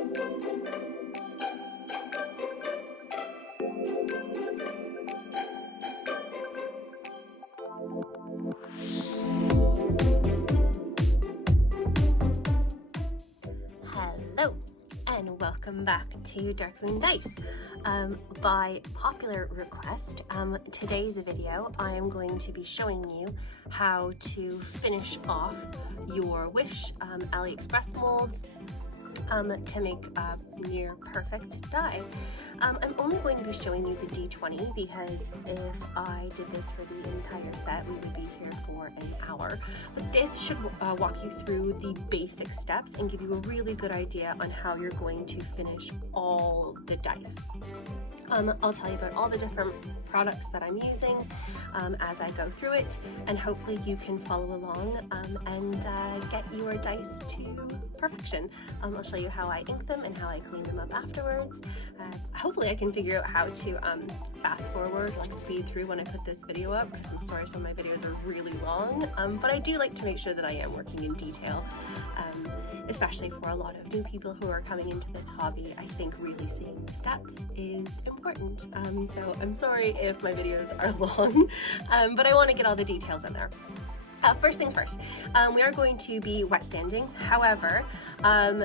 Hello and welcome back to Dark Moon Dice. By popular request, today's video I am going to be showing you how to finish off your Wish AliExpress molds to make a near perfect die. I'm only going to be showing you the D20 because if I did this for the entire set, we would be here for an hour. But this should walk you through the basic steps and give you a really good idea on how you're going to finish all the dice. I'll tell you about all the different products that I'm using as I go through it, and hopefully you can follow along and get your dice to perfection. I'll show you how I ink them and how I clean them up afterwards. Hopefully I can figure out how to fast forward, like speed through when I put this video up, because I'm sorry some of my videos are really long, but I do like to make sure that I am working in detail, especially for a lot of new people who are coming into this hobby. I think really seeing the steps is important, so I'm sorry if my videos are long, but I want to get all the details in there. First things first, we are going to be wet sanding. However,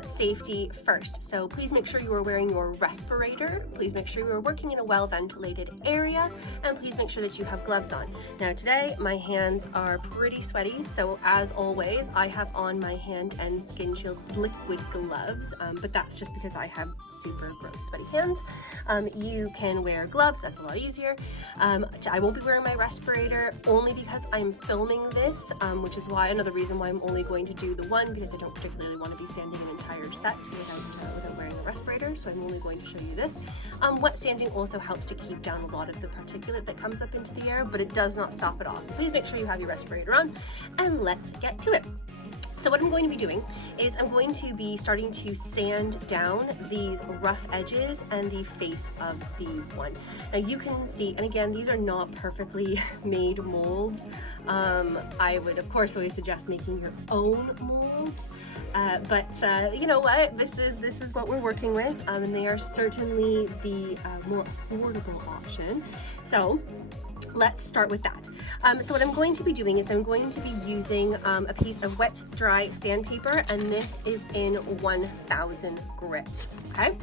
safety first. So please make sure you are wearing your respirator. Please make sure you are working in a well-ventilated area, and please make sure that you have gloves on. Now today, my hands are pretty sweaty, so as always, I have on my hand and skin shield liquid gloves, but that's just because I have super gross sweaty hands. You can wear gloves, that's a lot easier. I won't be wearing my respirator only because I'm filming this, which is why another reason why I'm only going to do the one, because I don't particularly want to be sanding an entire set without wearing a respirator, so I'm only going to show you this. Wet sanding also helps to keep down a lot of the particulate that comes up into the air, but it does not stop it all. So please make sure you have your respirator on, and let's get to it. So what I'm going to be doing is I'm going to be starting to sand down these rough edges and the face of the one. Now you can see, and again, these are not perfectly made molds. I would of course always suggest making your own molds. But you know what, this is what we're working with, and they are certainly the more affordable option. So let's start with that. So what I'm going to be doing is I'm going to be using a piece of wet dry sandpaper, and this is in 1000 grit, okay?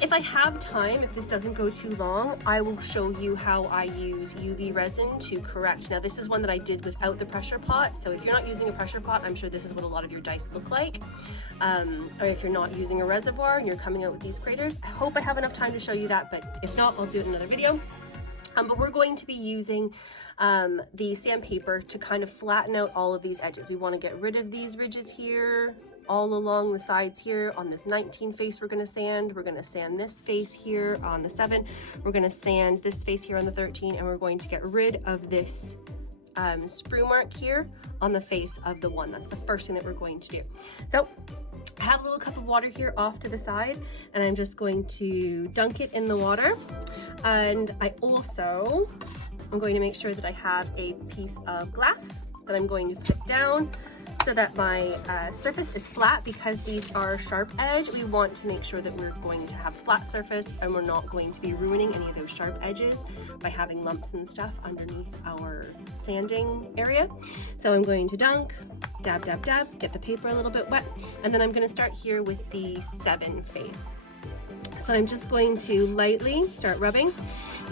If I have time, if this doesn't go too long, I will show you how I use UV resin to correct. Now this is one that I did without the pressure pot, so if you're not using a pressure pot, I'm sure this is what a lot of your dice look like. Or if you're not using a reservoir and you're coming out with these craters, I hope I have enough time to show you that, but if not, I'll do it in another video. But we're going to be using the sandpaper to kind of flatten out all of these edges. We want to get rid of these ridges here, all along the sides here. On this 19 face we're going to sand. We're going to sand this face here on the 7. We're going to sand this face here on the 13, and we're going to get rid of this sprue mark here on the face of the 1. That's the first thing that we're going to do. So I have a little cup of water here off to the side, and I'm just going to dunk it in the water. And I'm going to make sure that I have a piece of glass that I'm going to put down so that my surface is flat. Because these are sharp edge, we want to make sure that we're going to have a flat surface, and we're not going to be ruining any of those sharp edges by having lumps and stuff underneath our sanding area. So I'm going to dunk, dab, dab, dab, get the paper a little bit wet, and then I'm going to start here with the 7 face. So I'm just going to lightly start rubbing.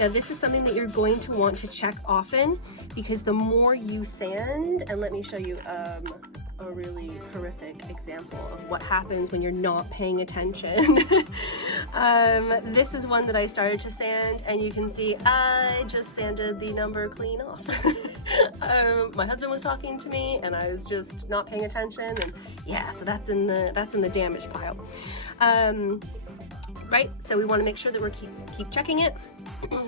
Now this is something that you're going to want to check often, because the more you sand, and let me show you a really horrific example of what happens when you're not paying attention. This is one that I started to sand, and you can see I just sanded the number clean off. My husband was talking to me and I was just not paying attention, and yeah, so that's in the damage pile. Right, so we want to make sure that we're keep checking it.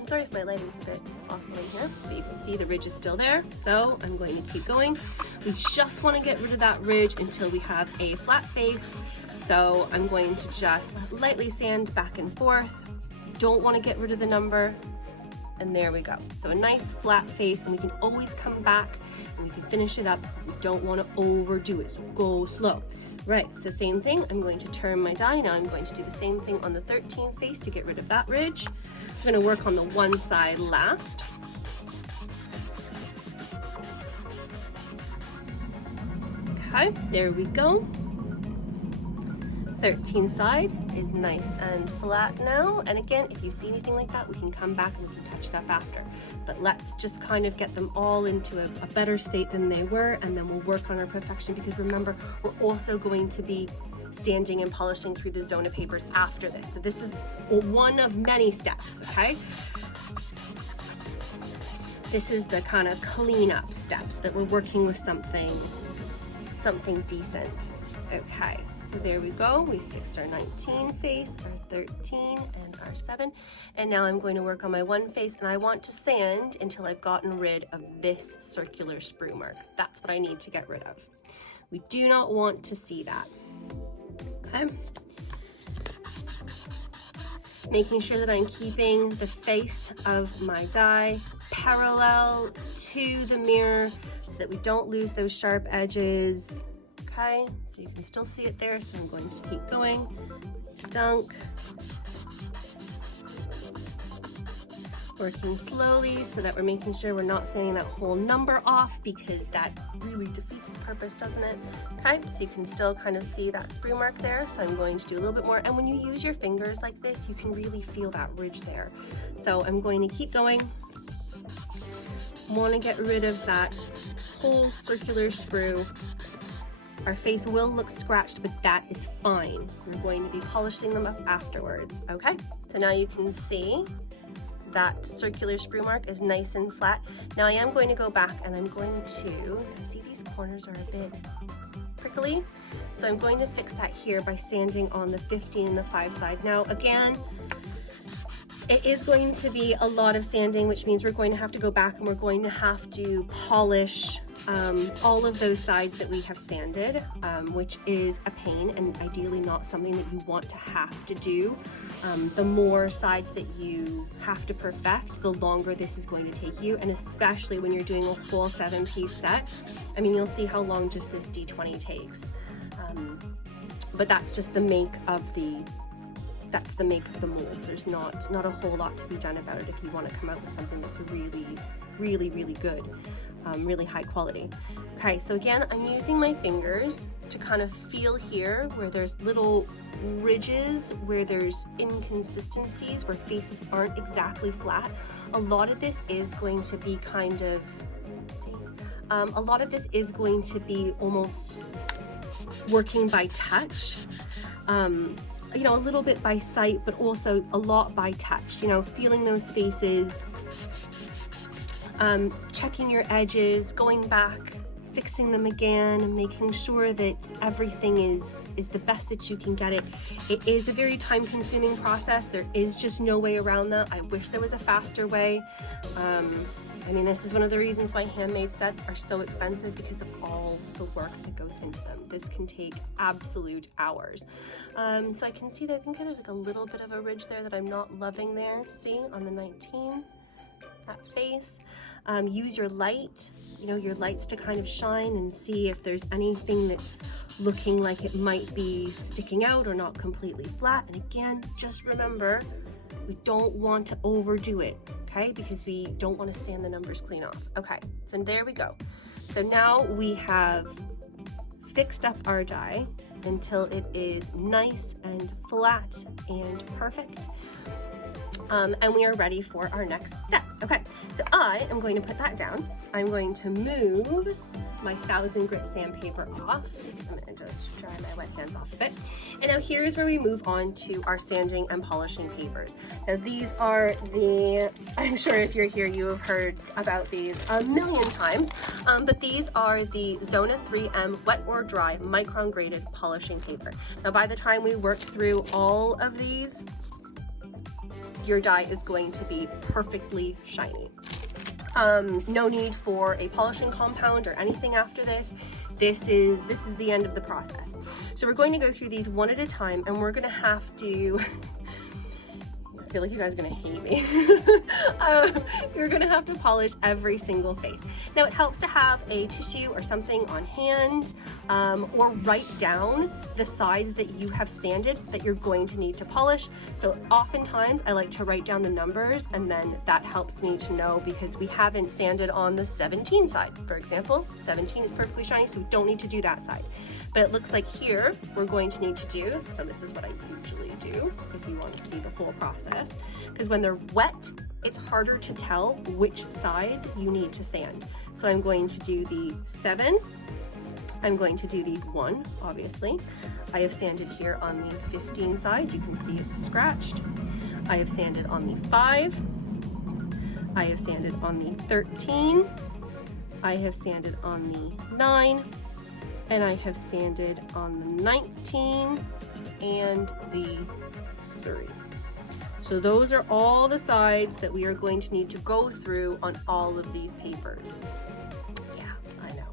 Sorry if my lighting's a bit off right here, but you can see the ridge is still there, so I'm going to keep going. We just want to get rid of that ridge until we have a flat face, so I'm going to just lightly sand back and forth. Don't want to get rid of the number. and there we go. So a nice flat face, and we can always come back and we can finish it up. We don't want to overdo it, so go slow. Right, so same thing, I'm going to turn my die. Now I'm going to do the same thing on the 13 face to get rid of that ridge. I'm going to work on the one side last. Okay, there we go. 13 side is nice and flat now. And again, if you see anything like that, we can come back and we can touch it up after. But let's just kind of get them all into a better state than they were, and then we'll work on our perfection, because remember, we're also going to be sanding and polishing through the Zona papers after this. So this is one of many steps, okay? This is the kind of cleanup steps that we're working with something decent. Okay, so there we go. We fixed our 19 face, our 13, and our 7. And now I'm going to work on my one face, and I want to sand until I've gotten rid of this circular sprue mark. That's what I need to get rid of. We do not want to see that. Okay. Making sure that I'm keeping the face of my die parallel to the mirror so that we don't lose those sharp edges. Okay, so you can still see it there, so I'm going to keep going. Dunk. Working slowly so that we're making sure we're not sanding that whole number off, because that really defeats the purpose, doesn't it? Okay, so you can still kind of see that sprue mark there, so I'm going to do a little bit more. And when you use your fingers like this, you can really feel that ridge there. So I'm going to keep going. Want to get rid of that whole circular sprue. Our face will look scratched, but that is fine. We're going to be polishing them up afterwards, okay? So now you can see that circular sprue mark is nice and flat. Now I am going to go back, and I'm going to, see these corners are a bit prickly, so I'm going to fix that here by sanding on the 15 and the 5 side. Now again, it is going to be a lot of sanding, which means we're going to have to go back and we're going to have to polish all of those sides that we have sanded, which is a pain and ideally not something that you want to have to do. The more sides that you have to perfect, the longer this is going to take you, and especially when you're doing a full 7-piece set. I mean, you'll see how long just this D20 takes. But that's just the make of the molds. There's not a whole lot to be done about it if you want to come out with something that's really good. Really high quality. Okay, so again, I'm using my fingers to kind of feel here where there's little ridges, where there's inconsistencies, where faces aren't exactly flat. A lot of this is going to be kind of, a lot of this is going to be almost working by touch. You know, a little bit by sight, but also a lot by touch, you know, feeling those faces, checking your edges, going back, fixing them again, and making sure that everything is the best that you can get it. It is a very time-consuming process. There is just no way around that. I wish there was a faster way. I mean, this is one of the reasons why handmade sets are so expensive, because of all the work that goes into them. This can take absolute hours. So I can see that I think there's like a little bit of a ridge there that I'm not loving there. See, on the 19, that face. Use your light, you know, your lights to kind of shine and see if there's anything that's looking like it might be sticking out or not completely flat. And again, just remember, we don't want to overdo it, okay? Because we don't want to sand the numbers clean off. Okay, so there we go. So now we have fixed up our die until it is nice and flat and perfect. And we are ready for our next step. Okay, so I am going to put that down. I'm going to move my 1000 grit sandpaper off. I'm going to just dry my wet hands off of it. And now here's where we move on to our sanding and polishing papers. Now these are the, I'm sure if you're here you have heard about these a million times, but these are the Zona 3M wet or dry micron graded polishing paper. Now by the time we work through all of these, your die is going to be perfectly shiny. No need for a polishing compound or anything after this. This is the end of the process. So we're going to go through these one at a time, and we're going to have to, feel like you guys are gonna hate me. You're gonna have to polish every single face. Now it helps to have a tissue or something on hand, or write down the sides that you have sanded that you're going to need to polish. So oftentimes I like to write down the numbers, and then that helps me to know, because we haven't sanded on the 17 side, for example. 17 is perfectly shiny, so we don't need to do that side. But it looks like here we're going to need to do, so this is what I usually do if you want to see the whole process, because when they're wet, it's harder to tell which sides you need to sand. So I'm going to do the 7, I'm going to do the 1, obviously. I have sanded here on the 15 side, you can see it's scratched. I have sanded on the 5, I have sanded on the 13, I have sanded on the 9, and I have sanded on the 19 and the 3. So those are all the sides that we are going to need to go through on all of these papers. Yeah, I know.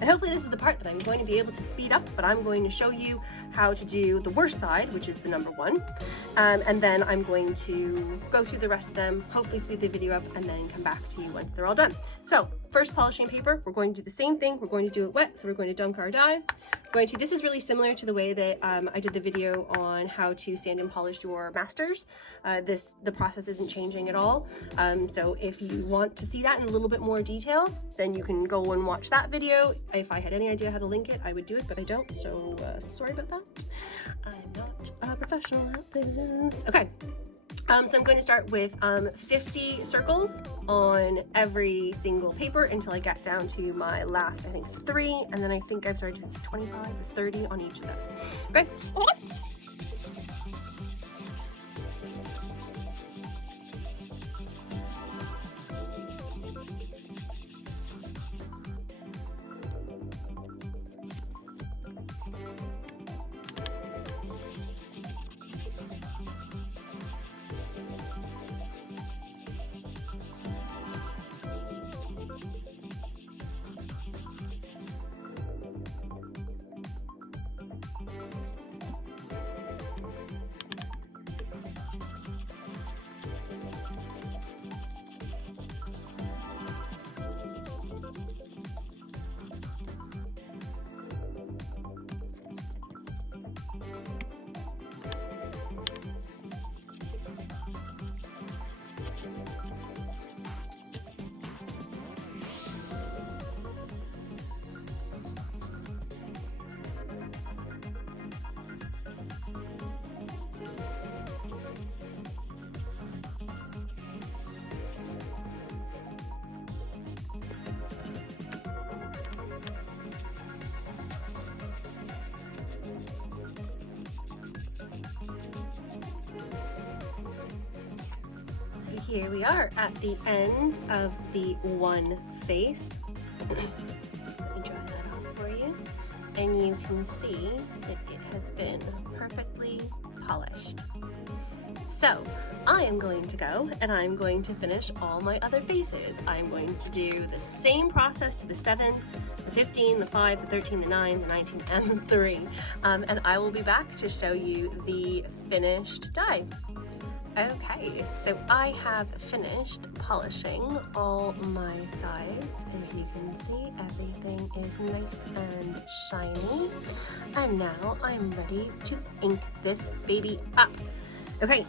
And hopefully this is the part that I'm going to be able to speed up, but I'm going to show you how to do the worst side, which is the number 1. And then I'm going to go through the rest of them, hopefully speed the video up, and then come back to you once they're all done. So first, polishing paper, we're going to do the same thing. We're going to do it wet, so we're going to dunk our dye. This is really similar to the way that I did the video on how to sand and polish your masters. The process isn't changing at all. So if you want to see that in a little bit more detail, then you can go and watch that video. If I had any idea how to link it, I would do it, but I don't, so sorry about that. I'm not a professional at this. Okay. So I'm going to start with 50 circles on every single paper until I get down to my last, I think, 3, and then I think I've started doing 25 or 30 on each of those. Okay? Here we are at the end of the 1 face. Let me dry that off for you. And you can see that it has been perfectly polished. So I am going to go and I'm going to finish all my other faces. I'm going to do the same process to the 7, the 15, the 5, the 13, the 9, the 19, and the 3. And I will be back to show you the finished die. Okay, so I have finished polishing all my sides. As you can see, everything is nice and shiny. And now I'm ready to ink this baby up. Okay,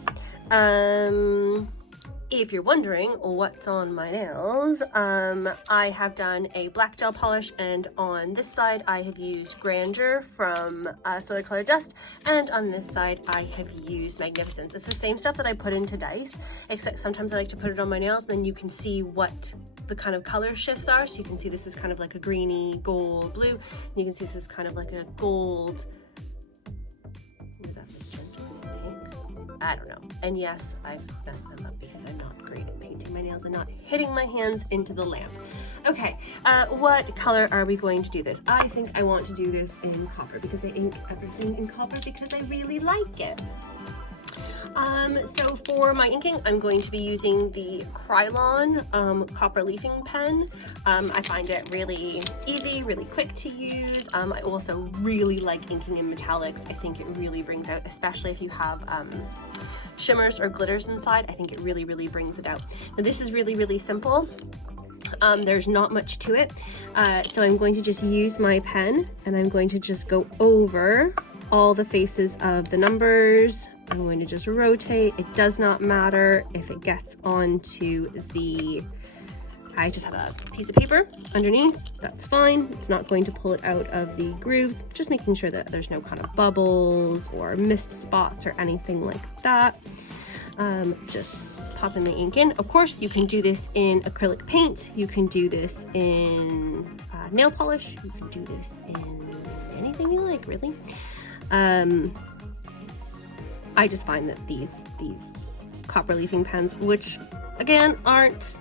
if you're wondering what's on my nails, I have done a black gel polish, and on this side I have used Grandeur from Solar Color Dust, and on this side I have used Magnificence. It's the same stuff that I put into dice, except sometimes I like to put it on my nails, then you can see what the kind of color shifts are. So you can see this is kind of like a greeny gold blue, and you can see this is kind of like a gold, is that magenta pink? I don't know. And yes, I've messed them up because I'm not great at painting my nails and not hitting my hands into the lamp. Okay, what color are we going to do this? I think I want to do this in copper because I ink everything in copper because I really like it. So for my inking, I'm going to be using the Krylon copper leafing pen. I find it really easy, really quick to use. I also really like inking in metallics. I think it really brings out, especially if you have shimmers or glitters inside, I think it really, really brings it out. Now this is really, really simple. There's not much to it. So I'm going to just use my pen and I'm going to just go over all the faces of the numbers. I'm going to just rotate. It does not matter if it gets onto the, I just have a piece of paper underneath, that's fine. It's not going to pull it out of the grooves, just making sure that there's no kind of bubbles or missed spots or anything like that. Just popping the ink in. Of course, you can do this in acrylic paint. You can do this in nail polish. You can do this in anything you like, really. I just find that these copper leafing pens, which again aren't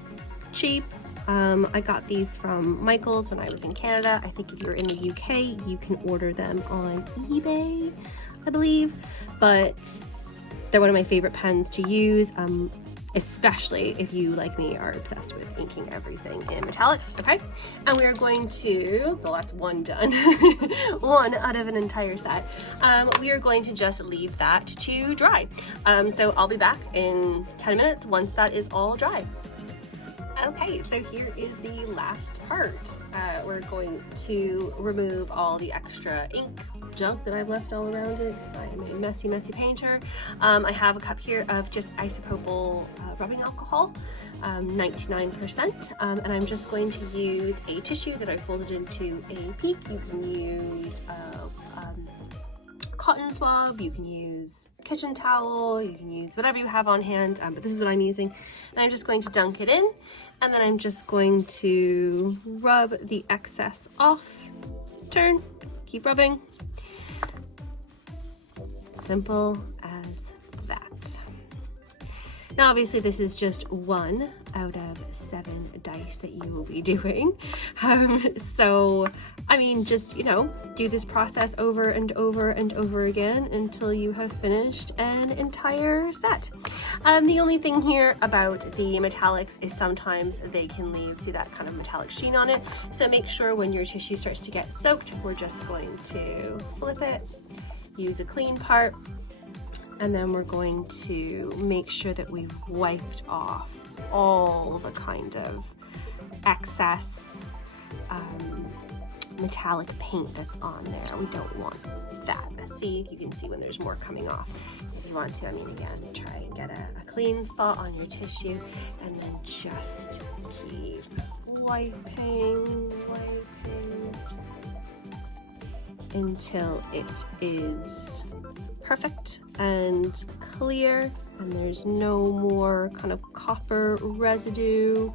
cheap, I got these from Michael's when I was in Canada. I think if you're in the UK, you can order them on eBay, I believe, but they're one of my favorite pens to use, especially if you, like me, are obsessed with inking everything in metallics. Okay, and we are going to, well, that's one done, one out of an entire set. We are going to just leave that to dry. So I'll be back in 10 minutes once that is all dry. Okay, so here is the last part. We're going to remove all the extra ink junk that I've left all around it because I am a messy, messy painter. I have a cup here of just isopropyl rubbing alcohol, 99%, and I'm just going to use a tissue that I folded into a peak. You can use cotton swab, you can use kitchen towel, you can use whatever you have on hand, but this is what I'm using. And I'm just going to dunk it in, and then I'm just going to rub the excess off. Turn, keep rubbing. Simple as that. Now obviously this is just 1 out of 7 dice that you will be doing. So I mean, just, you know, do this process over and over and over again until you have finished an entire set. The only thing here about the metallics is sometimes they can leave, see that kind of metallic sheen on it. So make sure when your tissue starts to get soaked, we're just going to flip it, use a clean part, and then we're going to make sure that we've wiped off all the kind of excess metallic paint that's on there. We don't want that. See, you can see when there's more coming off. If you want to, I mean, again, try and get a clean spot on your tissue and then just keep wiping until it is perfect and clear and there's no more kind of copper residue.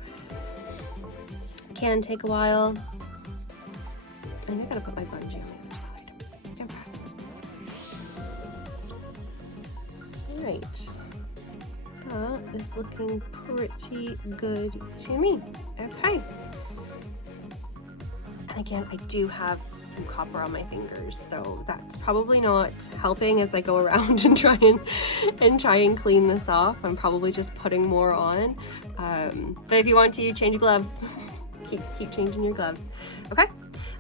Can take a while. I think I gotta put my bungee on the other side. Okay. Alright. That is looking pretty good to me. Okay. And again, I do have some copper on my fingers, so that's probably not helping as I go around and try and clean this off. I'm probably just putting more on. But if you want to, change your gloves. keep changing your gloves. Okay.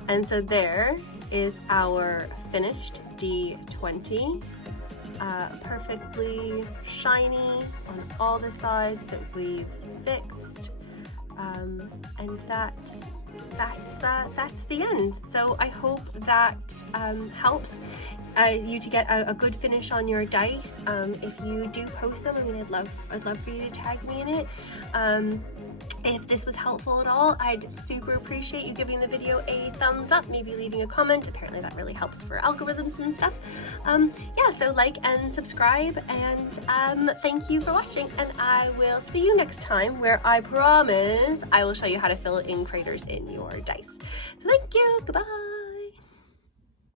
And so there is our finished D20, perfectly shiny on all the sides that we've fixed, and that's the end. So I hope that helps you to get a good finish on your dice. If you do post them, I mean, I'd love for you to tag me in it. If this was helpful at all, I'd super appreciate you giving the video a thumbs up, maybe leaving a comment. Apparently that really helps for algorithms and stuff. Yeah, so like and subscribe, and thank you for watching, and I will see you next time, where I promise I will show you how to fill in craters in your dice. Thank you, goodbye.